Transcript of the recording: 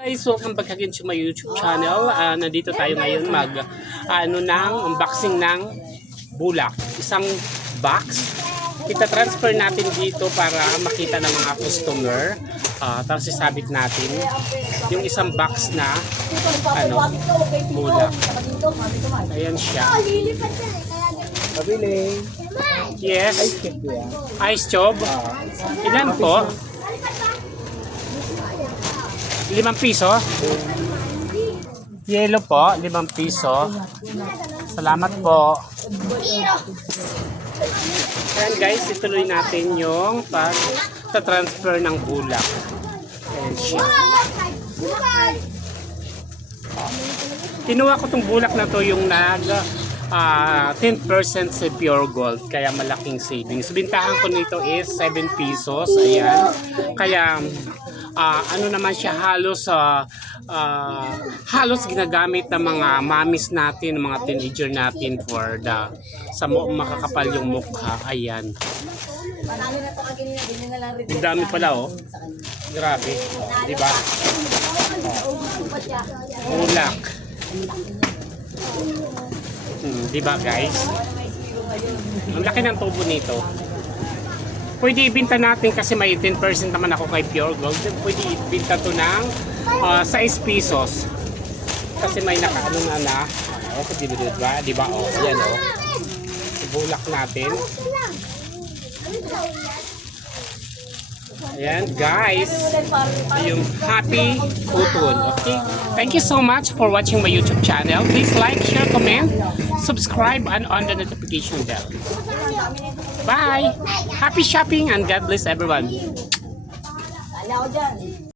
Guys, welcome back again to my YouTube channel. Nandito tayo ngayon ng unboxing ng bulak. Isang box. Ita-transfer natin dito para makita ng mga customer. Tapos isabit natin yung isang box na bulak. Ayan siya. Pabili. Yes. Ice cube yan. Ice cube. Ilan po? 5 piso. Yellow po, 5 piso. Salamat po. Ayan guys, ituloy natin yung pag-transfer ng bulak. Ayan siya. Kinuha ko tong bulak na to yung 10% sa pure gold, kaya malaking savings. Bintahan ko nito is 7 pesos. Ayan. Kaya ano naman siya, halos ginagamit ng mga mamis natin, mga teenager natin for sa makakapal yung mukha. Ayan. Ang dami pala oh. Grabe. Di ba? Bulak. Di ba guys? Ang laki ng tubo nito. Pwede ibenta natin kasi may 10% naman ako kay Pure Gold. Pwede ibenta to ng 6 pesos. Kasi may nakaano na. Di ba? Oh, yan oh. Ibulak natin. Ayan guys. Yung happy utol. Okay? Thank you so much for watching my YouTube channel. Please like, share, comment, subscribe, and on the notification bell. Bye! Happy shopping and God bless everyone.